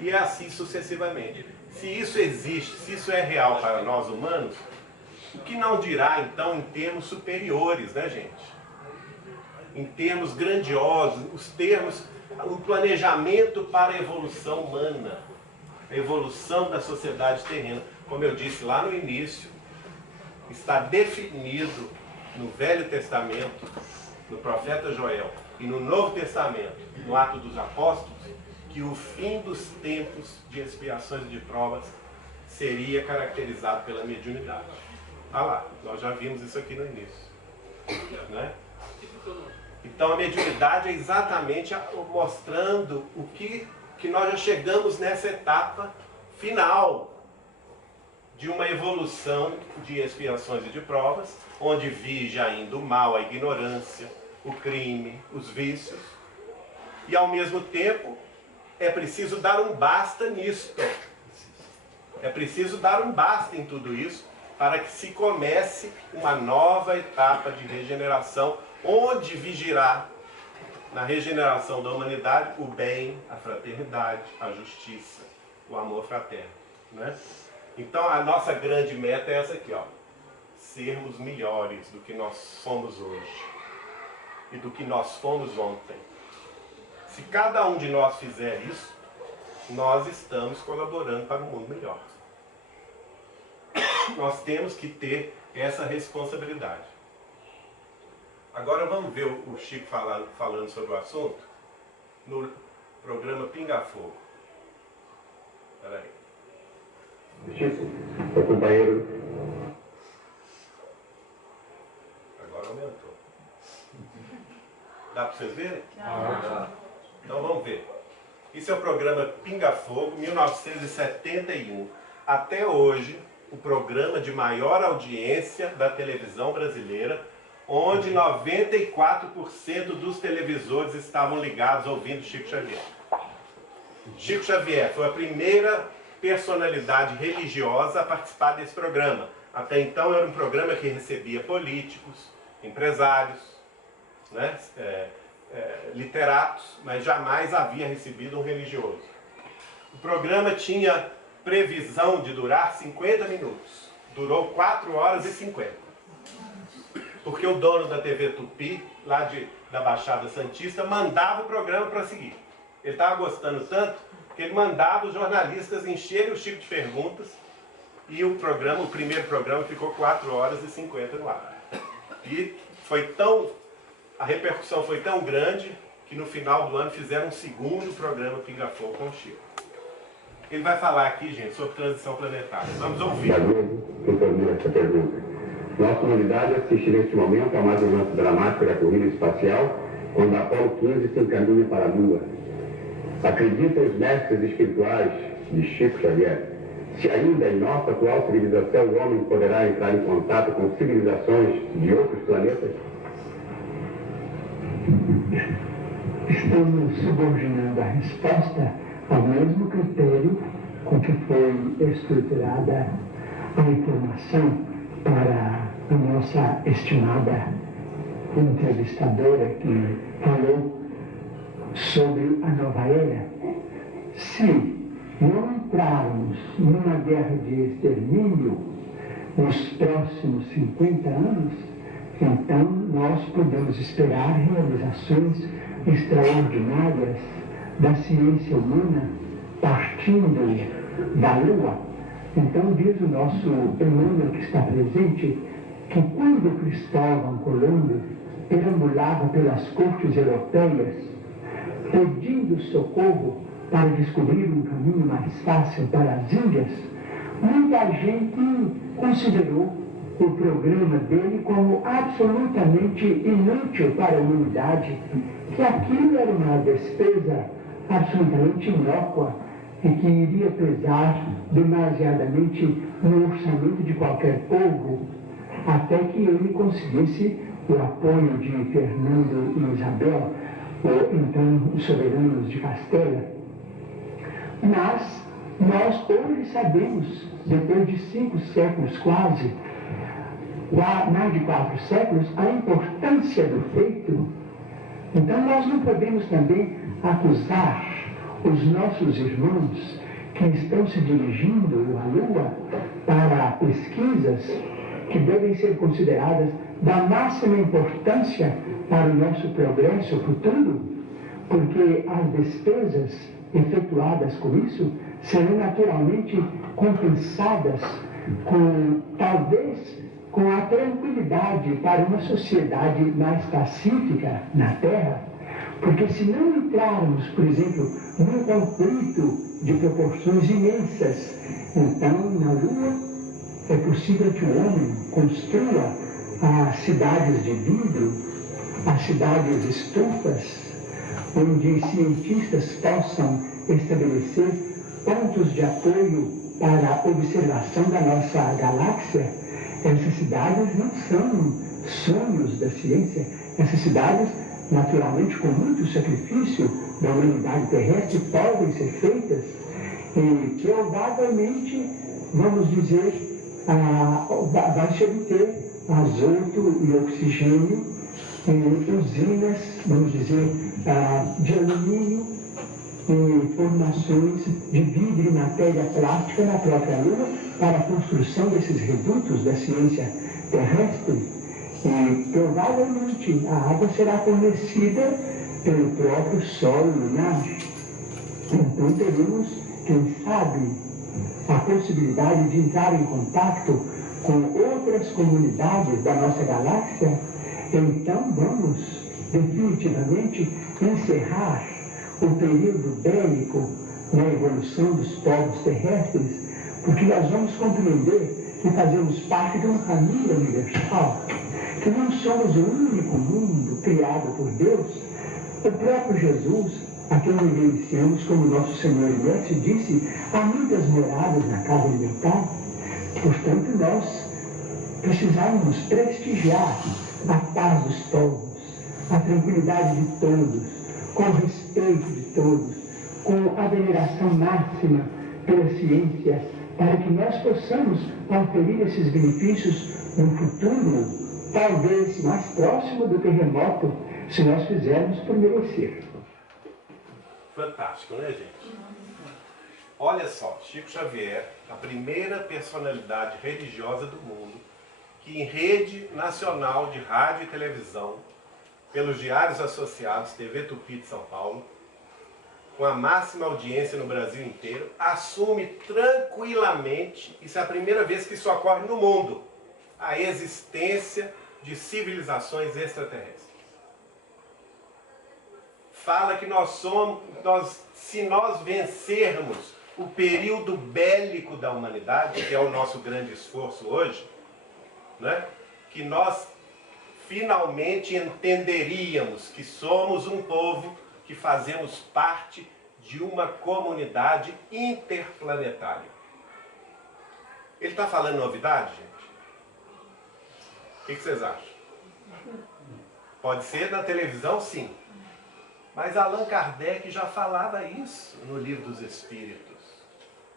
E é assim sucessivamente. Se isso existe, se isso é real para nós humanos, o que não dirá então em termos superiores, né, gente? Em termos grandiosos, os termos, o planejamento para a evolução humana, a evolução da sociedade terrena. Como eu disse lá no início, está definido no Velho Testamento, no profeta Joel, e no Novo Testamento, no Atos dos Apóstolos, que o fim dos tempos de expiações e de provas seria caracterizado pela mediunidade. Ah lá, nós já vimos isso aqui no início. Né? Então a mediunidade é exatamente mostrando o que nós já chegamos nessa etapa final de uma evolução de expiações e de provas, onde vige ainda o mal, a ignorância, o crime, os vícios, e ao mesmo tempo é preciso dar um basta nisto. É preciso dar um basta em tudo isso para que se comece uma nova etapa de regeneração, onde vigirá na regeneração da humanidade o bem, a fraternidade, a justiça, o amor fraterno. Né? Então a nossa grande meta é essa aqui, ó, sermos melhores do que nós somos hoje e do que nós fomos ontem. Se cada um de nós fizer isso, nós estamos colaborando para um mundo melhor. Nós temos que ter essa responsabilidade. Agora vamos ver o Chico falando sobre o assunto no programa Pinga Fogo. Espera aí. Chico, seu companheiro. Agora aumentou. Dá para vocês verem? Ah, Então vamos ver. Isso é o programa Pinga Fogo, 1971. Até hoje, o programa de maior audiência da televisão brasileira, onde 94% dos televisores estavam ligados ouvindo Chico Xavier. Chico Xavier foi a primeira personalidade religiosa a participar desse programa. Até então era um programa que recebia políticos, empresários, né, literatos, mas jamais havia recebido um religioso. O programa tinha previsão de durar 50 minutos. Durou 4 horas e 50. Porque o dono da TV Tupi, lá da Baixada Santista, mandava o programa para seguir. Ele estava gostando tanto que ele mandava os jornalistas encherem o Chico de perguntas, e o primeiro programa ficou 4 horas e 50 no ar. E a repercussão foi tão grande que no final do ano fizeram um segundo programa Pinga Fogo com o Chico. Ele vai falar aqui, gente, sobre transição planetária. Vamos ouvir. Essa pergunta. Nossa humanidade assiste neste momento a mais um lance dramático da corrida espacial, quando a Apolo 15 se encaminha para a Lua. Acreditam os mestres espirituais de Chico Xavier, se ainda em nossa atual civilização o homem poderá entrar em contato com civilizações de outros planetas? Estamos subordinando a resposta ao mesmo critério com que foi estruturada a informação para a nossa estimada entrevistadora que falou sobre a nova era. Se não entrarmos numa guerra de extermínio nos próximos 50 anos, então nós podemos esperar realizações extraordinárias da ciência humana partindo da Lua. Então diz o nosso Emmanuel que está presente que quando Cristóvão Colombo perambulava pelas cortes europeias pedindo socorro para descobrir um caminho mais fácil para as Índias, muita gente considerou o programa dele como absolutamente inútil para a humanidade, que aquilo era uma despesa absolutamente inócua e que iria pesar demasiadamente no orçamento de qualquer povo, até que ele conseguisse o apoio de Fernando e Isabel, ou então os soberanos de Castela. Mas nós hoje sabemos, depois de 5 séculos quase, mais de 4 séculos, a importância do feito. Então nós não podemos também acusar os nossos irmãos que estão se dirigindo à Lua para pesquisas que devem ser consideradas da máxima importância para o nosso progresso futuro, porque as despesas efetuadas com isso serão naturalmente compensadas talvez com a tranquilidade para uma sociedade mais pacífica na Terra, porque se não entrarmos, por exemplo, num conflito de proporções imensas, então na Lua é possível que o homem construa as cidades de vidro, as cidades estufas, onde cientistas possam estabelecer pontos de apoio para a observação da nossa galáxia. Essas cidades não são sonhos da ciência, essas cidades, naturalmente, com muito sacrifício da humanidade terrestre, podem ser feitas e provavelmente, vamos dizer, vai se obter azoto e oxigênio em usinas, vamos dizer, de alumínio e formações de vidro e matéria plástica na própria Lua para a construção desses redutos da ciência terrestre. E provavelmente a água será fornecida pelo próprio solo lunar. Então teremos, quem sabe, a possibilidade de entrar em contato com outras comunidades da nossa galáxia. Então vamos definitivamente encerrar o período bélico na evolução dos povos terrestres, porque nós vamos compreender que fazemos parte de uma família universal, que não somos o único mundo criado por Deus. O próprio Jesus, a quem reverenciamos como nosso Senhor e Mestre, disse: há muitas moradas na casa de meu Pai. Portanto, nós precisamos prestigiar a paz dos povos, a tranquilidade de todos, com o respeito de todos, com a veneração máxima pela ciência, para que nós possamos conferir esses benefícios no futuro, talvez mais próximo do que remoto, se nós fizermos por merecer. Fantástico, né, gente? Olha só, Chico Xavier, a primeira personalidade religiosa do mundo, que em rede nacional de rádio e televisão, pelos diários associados, TV Tupi de São Paulo, com a máxima audiência no Brasil inteiro, assume tranquilamente, isso é a primeira vez que isso ocorre no mundo, a existência de civilizações extraterrestres. Fala que se nós vencermos o período bélico da humanidade, que é o nosso grande esforço hoje, né, que nós finalmente entenderíamos que somos um povo que fazemos parte de uma comunidade interplanetária. Ele está falando novidade, gente? O que vocês acham? Pode ser na televisão, sim. Mas Allan Kardec já falava isso no Livro dos Espíritos.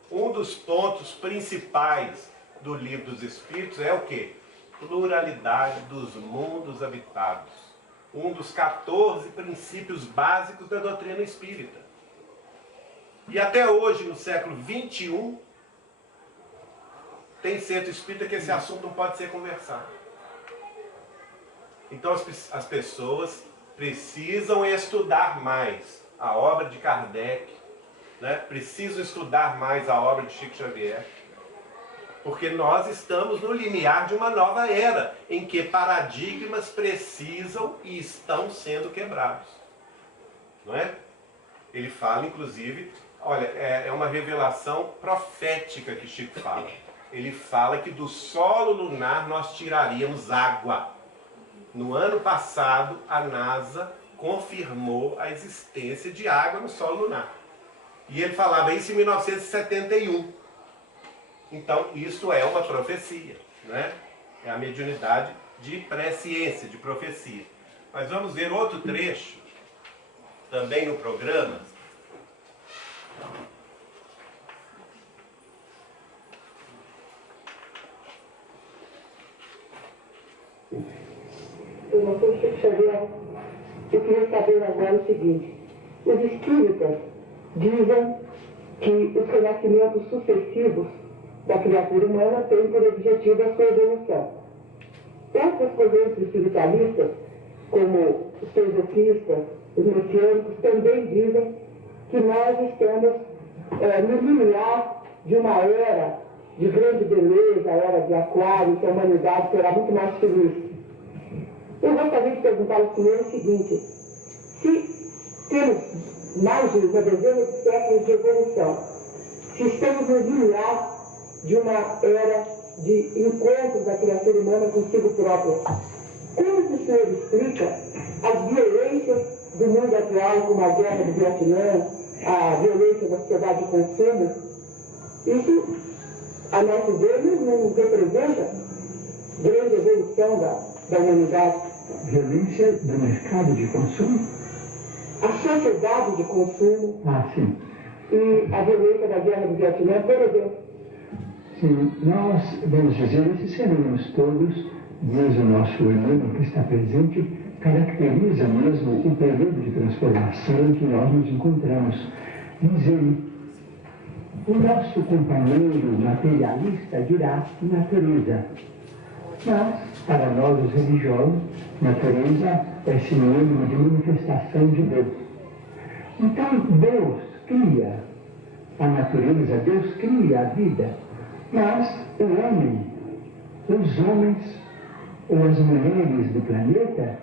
Um dos pontos principais do Livro dos Espíritos é o quê? Pluralidade dos mundos habitados. Um dos 14 princípios básicos da doutrina espírita. E até hoje, no século XXI, tem centro espírita que esse assunto não pode ser conversado. Então as pessoas precisam estudar mais a obra de Kardec, né? Precisam estudar mais a obra de Chico Xavier, porque nós estamos no limiar de uma nova era, em que paradigmas precisam e estão sendo quebrados. Não é? Ele fala, inclusive, olha, é uma revelação profética que Chico fala. Ele fala que do solo lunar nós tiraríamos água. No ano passado, a NASA confirmou a existência de água no solo lunar. E ele falava isso em 1971. Então, isso é uma profecia, né? É a mediunidade de presciência, de profecia. Mas vamos ver outro trecho, também no programa, Eu não sou Chico Xavier. Eu queria saber agora o seguinte. Os espíritas dizem que os renascimentos sucessivos da criatura humana têm por objetivo a sua evolução. Essas correntes espiritualistas, como os teosofistas, os messiânicos, também dizem que nós estamos no limiar de uma era de grande beleza, a era de Aquário, que a humanidade será muito mais feliz. Eu gostaria de perguntar ao senhor o seguinte: se temos mais de uma dezena de séculos de evolução, se estamos no limiar de uma era de encontro da criatura humana consigo própria, como que o senhor explica as violências do mundo atual, como a guerra do Vietnã, a violência da sociedade de consumo? Isso, a nosso ver, não representa grande evolução da humanidade. Violência do mercado de consumo? A sociedade de consumo. Sim. E a violência da guerra do Vietnã, por exemplo. Sim, nós, vamos dizer, esses fenômenos todos, desde o nosso Emmanuel que está presente, caracteriza mesmo o período de transformação em que nós nos encontramos. Diz ele, o nosso companheiro materialista dirá natureza. Mas, para nós os religiosos, natureza é sinônimo de manifestação de Deus. Então, Deus cria a natureza, Deus cria a vida, mas o homem, os homens ou as mulheres do planeta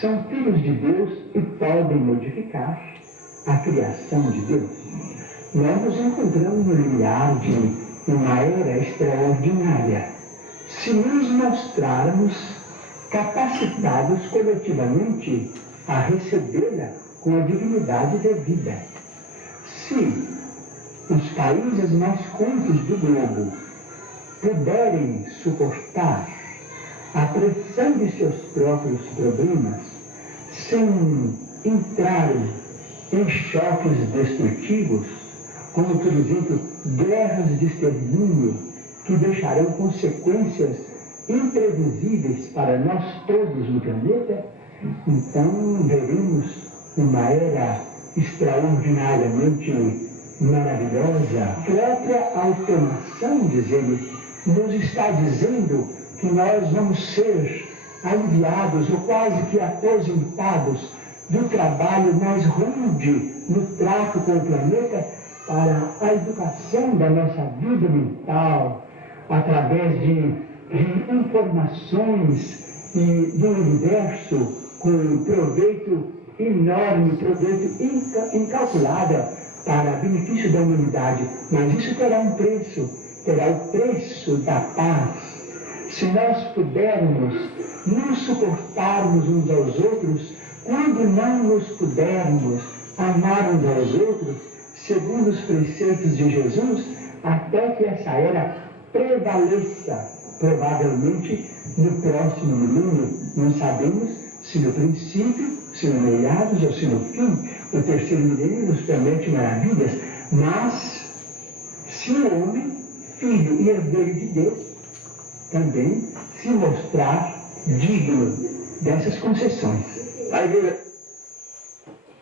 são filhos de Deus e podem modificar a criação de Deus. Nós nos encontramos no limiar de uma era extraordinária. Se nos mostrarmos capacitados coletivamente a recebê-la com a dignidade devida. Se os países mais cultos do globo puderem suportar a pressão de seus próprios problemas sem entrarem em choques destrutivos, como, por exemplo, guerras de extermínio que deixarão consequências imprevisíveis para nós todos no planeta, então veremos uma era extraordinariamente maravilhosa. A própria automação, diz ele, nos está dizendo que nós vamos ser aliviados ou quase que aposentados do trabalho mais rude no trato com o planeta para a educação da nossa vida mental, através de informações e do universo com proveito enorme, proveito incalculável para benefício da humanidade. Mas isso terá um preço, terá o preço da paz. Se nós pudermos nos suportarmos uns aos outros, quando não nos pudermos amar uns aos outros, segundo os preceitos de Jesus, até que essa era prevaleça, provavelmente no próximo milênio, não sabemos se no princípio, se no meados ou se no fim. O terceiro milênio nos promete maravilhas, mas se o homem, filho e herdeiro de Deus, também se mostrar digno dessas concessões.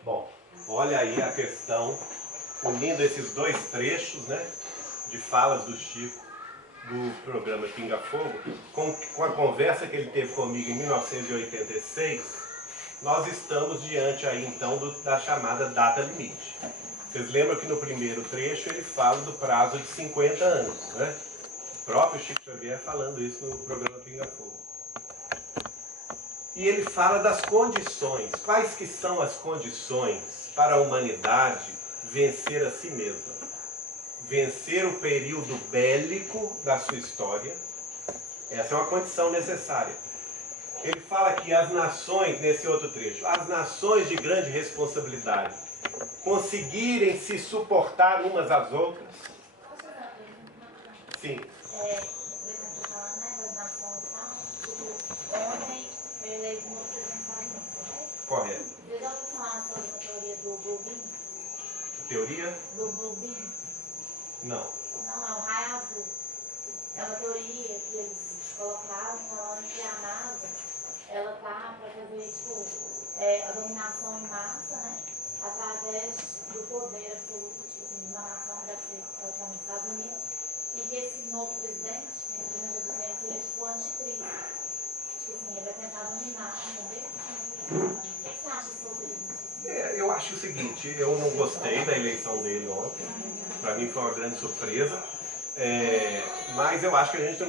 Bom, olha aí a questão, unindo esses dois trechos, né, de falas do Chico, do programa Pinga Fogo, com a conversa que ele teve comigo em 1986, nós estamos diante aí então da chamada data limite. Vocês lembram que no primeiro trecho ele fala do prazo de 50 anos, né? O próprio Chico Xavier falando isso no programa Pinga Fogo. E ele fala das condições, quais que são as condições para a humanidade vencer a si mesma. Vencer o período bélico da sua história, essa é uma condição necessária. Ele fala que as nações, nesse outro trecho, as nações de grande responsabilidade, conseguirem se suportar umas às outras. Sim. Correto. Você já ouviu falar sobre a teoria do Blue Beam? Teoria? Do Blue Beam? Não. Não, é o raio azul. É uma teoria que eles colocaram falando que a NASA a dominação em massa, né? Através do poder absoluto, tipo assim, de uma nação que deve ser os Estados Unidos, e que esse novo presidente, né, já dizendo que ele é tipo o anticristo. Tipo assim, ele vai tentar dominar, entendeu? O que você acha sobre isso? Eu acho o seguinte, eu não gostei da eleição dele ontem, para mim foi uma grande surpresa, mas eu acho que a gente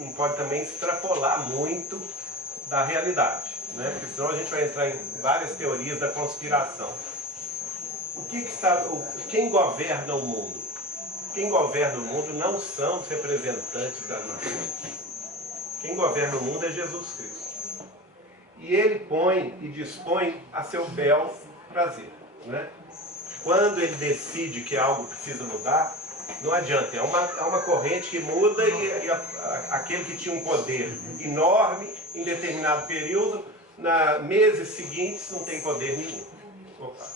não pode também extrapolar muito da realidade, né? Porque senão a gente vai entrar em várias teorias da conspiração. Quem governa o mundo? Quem governa o mundo não são os representantes das nações. Quem governa o mundo é Jesus Cristo. E ele põe e dispõe a seu bel prazer, né? Quando ele decide que algo precisa mudar, não adianta, é uma corrente que muda e aquele que tinha um poder enorme em determinado período, meses seguintes não tem poder nenhum. Opa.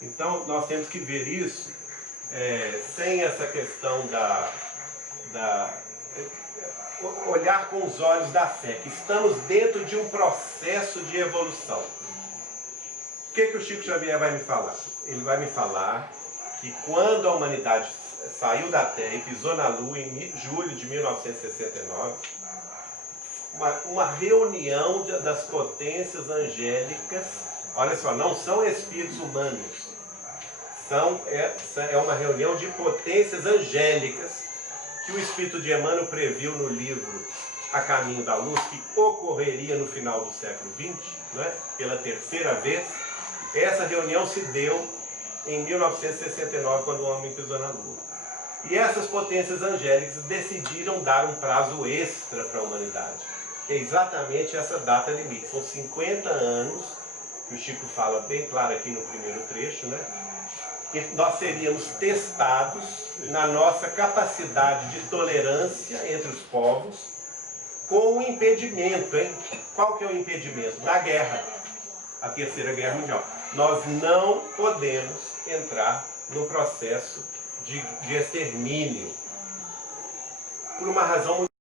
Então nós temos que ver isso sem essa questão olhar com os olhos da fé, que estamos dentro de um processo de evolução. O que o Chico Xavier vai me falar? Ele vai me falar que quando a humanidade saiu da Terra e pisou na Lua em julho de 1969, uma reunião das potências angélicas, olha só, não são espíritos humanos, é uma reunião de potências angélicas que o Espírito de Emmanuel previu no livro A Caminho da Luz, que ocorreria no final do século XX, né, pela terceira vez. Essa reunião se deu em 1969, quando o homem pisou na Lua. E essas potências angélicas decidiram dar um prazo extra para a humanidade, que é exatamente essa data limite. São 50 anos, que o Chico fala bem claro aqui no primeiro trecho, né? Que nós seríamos testados na nossa capacidade de tolerância entre os povos, com um impedimento, hein? Qual que é o impedimento? Da guerra, a Terceira Guerra Mundial. Nós não podemos entrar no processo de extermínio, por uma razão muito